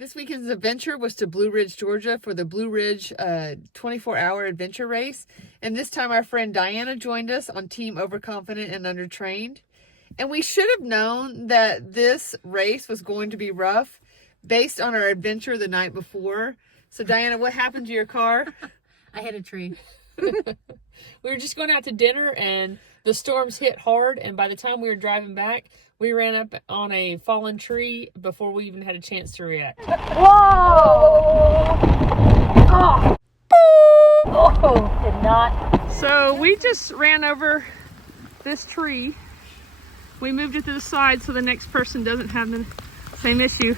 This weekend's adventure was to Blue Ridge, Georgia for the Blue Ridge 24-hour adventure race. And this time our friend Diana joined us on Team Overconfident and Undertrained. And we should have known that this race was going to be rough based on our adventure the night before. So Diana, what happened to your car? I hit a tree. We were just going out to dinner and the storms hit hard, and by the time we were driving back, we ran up on a fallen tree before we even had a chance to react. Whoa! Oh! Oh, did not. So we just ran over this tree. We moved it to the side so the next person doesn't have the same issue.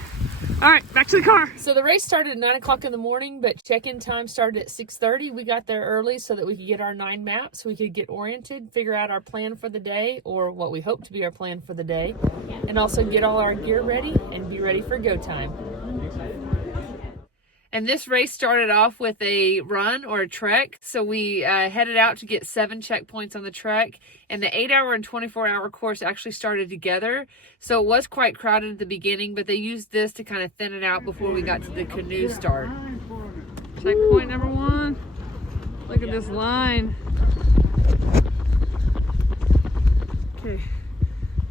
All right, back to the car. So the race started at 9 o'clock in the morning, but check-in time started at 6:30. We got there early so that we could get our 9 maps, we could get oriented, figure out our plan for the day, or what we hope to be our plan for the day, and also get all our gear ready and be ready for go time. And this race started off with a run or a trek. So we headed out to get 7 checkpoints on the trek. And the 8-hour and 24-hour course actually started together. So it was quite crowded at the beginning, but they used this to kind of thin it out before we got to the canoe start. Checkpoint number 1. Look at this line. Okay,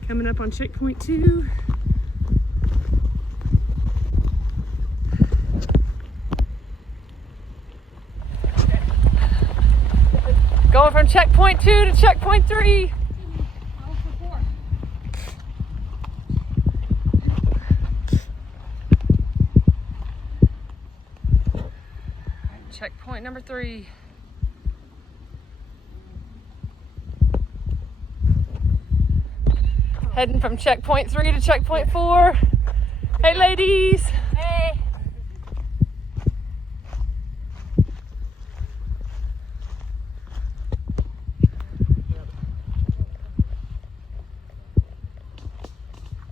coming up on checkpoint 2. Going from checkpoint 2 to checkpoint 3. Checkpoint number 3. Heading from checkpoint 3 to checkpoint 4. Hey ladies. Hey.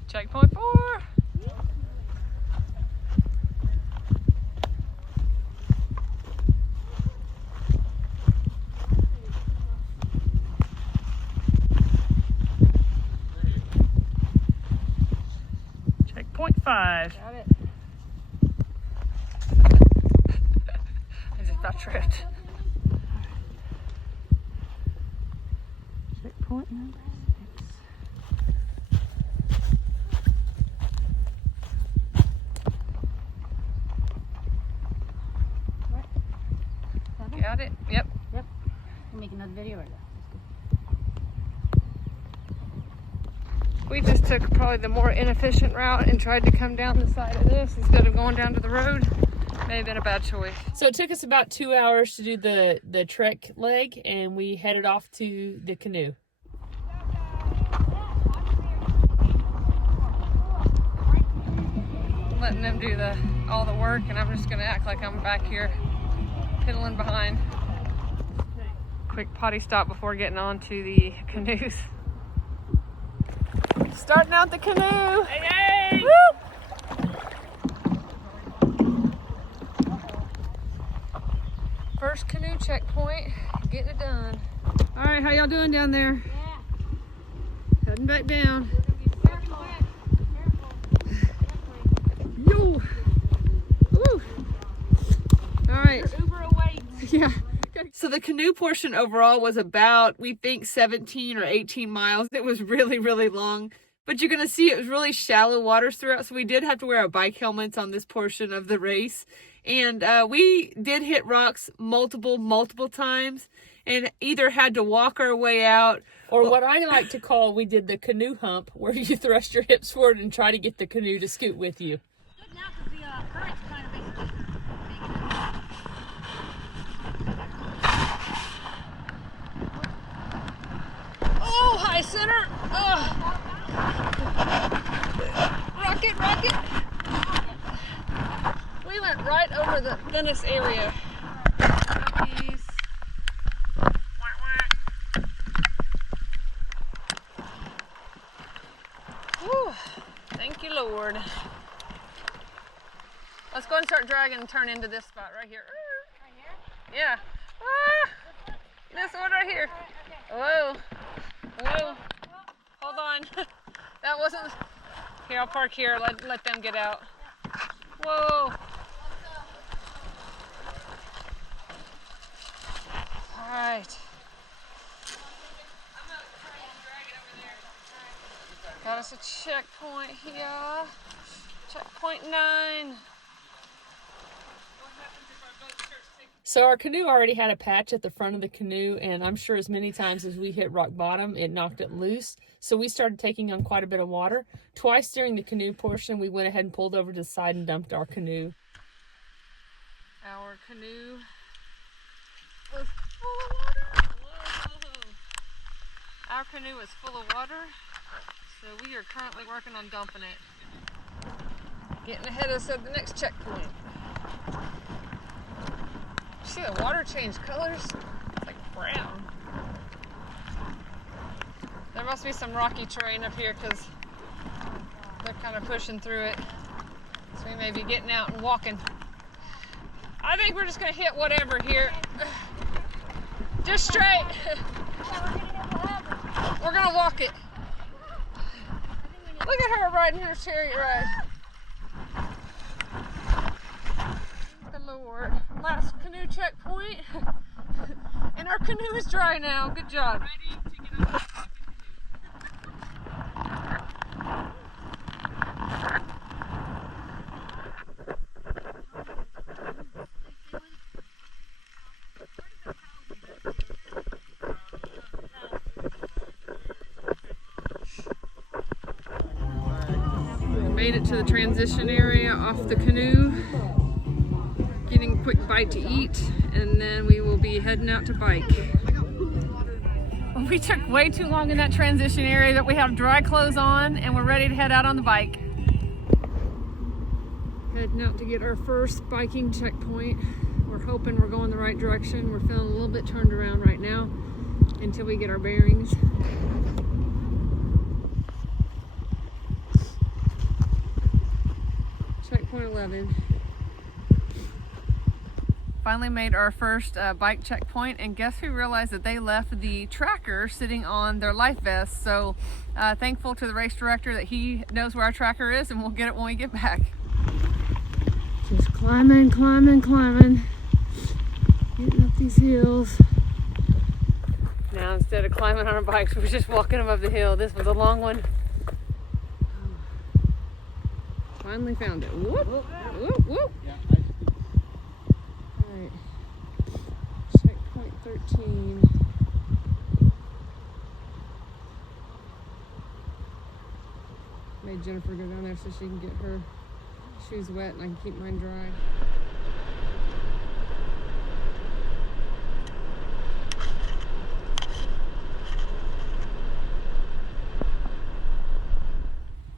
Checkpoint 4. Checkpoint 5. Got it. I just about tripped. Checkpoint number 6. Got it? Yep. Yep. We'll make another video right now. We just took probably the more inefficient route and tried to come down the side of this instead of going down to the road. May have been a bad choice. So it took us about 2 hours to do the trek leg, and we headed off to the canoe. Letting them do all the work, and I'm just gonna act like I'm back here piddling behind. Quick potty stop before getting on to the canoes. Starting out the canoe. Hey, hey! Woo! First canoe checkpoint, getting it done. All right, how y'all doing down there? Yeah. Heading back down. Careful. Yo! Woo! All right. Uber awaits. Yeah. So the canoe portion overall was about, we think, 17 or 18 miles. It was really, really long. But you're going to see it was really shallow waters throughout. So we did have to wear our bike helmets on this portion of the race. And we did hit rocks multiple times and either had to walk our way out. Or what I like to call, we did the canoe hump, where you thrust your hips forward and try to get the canoe to scoot with you. Good now because the current's kind of basically making it. Oh, high center. Rocket, rocket. We went right over the thinnest area. Rockies. Whew. Thank you, Lord. Let's go and start dragging and turn into this spot right here. Right here? Yeah. Ah, this one right here. Whoa. Whoa. Hold on. That wasn't. Here, I'll park here. Let them get out. Whoa. All right. Got us a checkpoint here. Checkpoint 9. So our canoe already had a patch at the front of the canoe, and I'm sure as many times as we hit rock bottom, it knocked it loose. So we started taking on quite a bit of water. Twice during the canoe portion, we went ahead and pulled over to the side and dumped our canoe. Our canoe was full of water. Whoa. Our canoe is full of water, so we are currently working on dumping it. Getting ahead of us at the next checkpoint. See the water change colors? It's like brown. There must be some rocky terrain up here because they're kind of pushing through it. So we may be getting out and walking. I think we're just going to hit whatever here. Just straight. We're going to walk it. Look at her riding her chariot ride. The Lord. Last canoe checkpoint. And our canoe is dry now. Good job. Made it to the transition area off the canoe. Getting a quick bite to eat, and then we will be heading out to bike. We took way too long in that transition area that we have dry clothes on, and we're ready to head out on the bike. Heading out to get our first biking checkpoint. We're hoping we're going the right direction. We're feeling a little bit turned around right now until we get our bearings. Checkpoint 11. Finally made our first bike checkpoint, and guess who realized that they left the tracker sitting on their life vest. So thankful to the race director that he knows where our tracker is, and we'll get it when we get back. Just climbing, climbing, climbing. Getting up these hills. Now instead of climbing on our bikes, we're just walking them up the hill. This was a long one. Finally found it. Whoop, whoop, whoop. Alright. Checkpoint 13. Made Jennifer go down there so she can get her shoes wet and I can keep mine dry.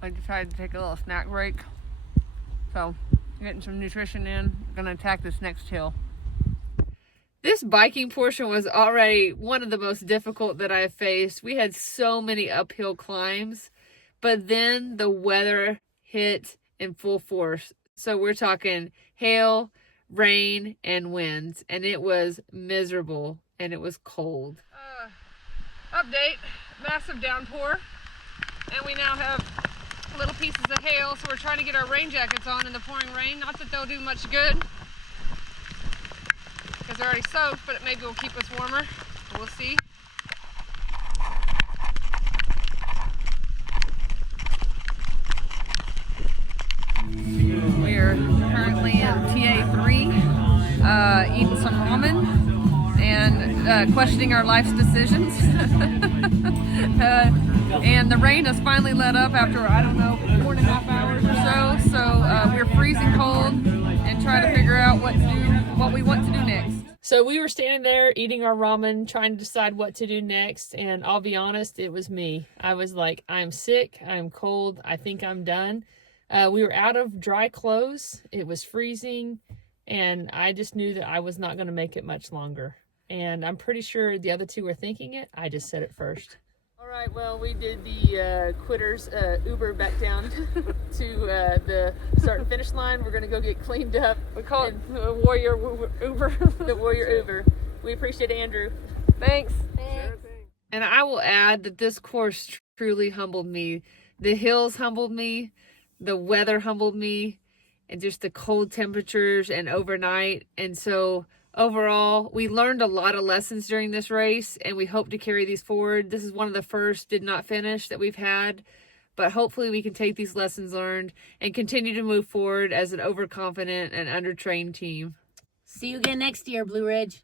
I decided to take a little snack break. So, getting some nutrition in. I'm gonna attack this next hill. This biking portion was already one of the most difficult that I have faced. We had so many uphill climbs, but then the weather hit in full force. So we're talking hail, rain, and winds, and it was miserable and it was cold. Update, massive downpour, and we now have little pieces of hail, so we're trying to get our rain jackets on in the pouring rain. Not that they'll do much good because they're already soaked, but it maybe will keep us warmer. We'll see. We are currently in TA3, eating some ramen and questioning our life's decisions. And the rain has finally let up after, I don't know, 4.5 hours or so. So we're freezing cold and trying to figure out what we want to do next. So we were standing there eating our ramen, trying to decide what to do next. And I'll be honest, it was me. I was like, I'm sick, I'm cold, I think I'm done. We were out of dry clothes. It was freezing. And I just knew that I was not going to make it much longer. And I'm pretty sure the other two were thinking it. I just said it first. All right, well, we did the quitters Uber back down to the start and finish line. We're going to go get cleaned up. We call it the Warrior Uber. The Warrior Uber. We appreciate Andrew. Thanks. Sure thing. And I will add that this course truly humbled me. The hills humbled me. The weather humbled me. and just the cold temperatures and overnight. And so overall, we learned a lot of lessons during this race, and we hope to carry these forward. This is one of the first did not finish that we've had, but hopefully we can take these lessons learned and continue to move forward as an overconfident and undertrained team. See you again next year, Blue Ridge.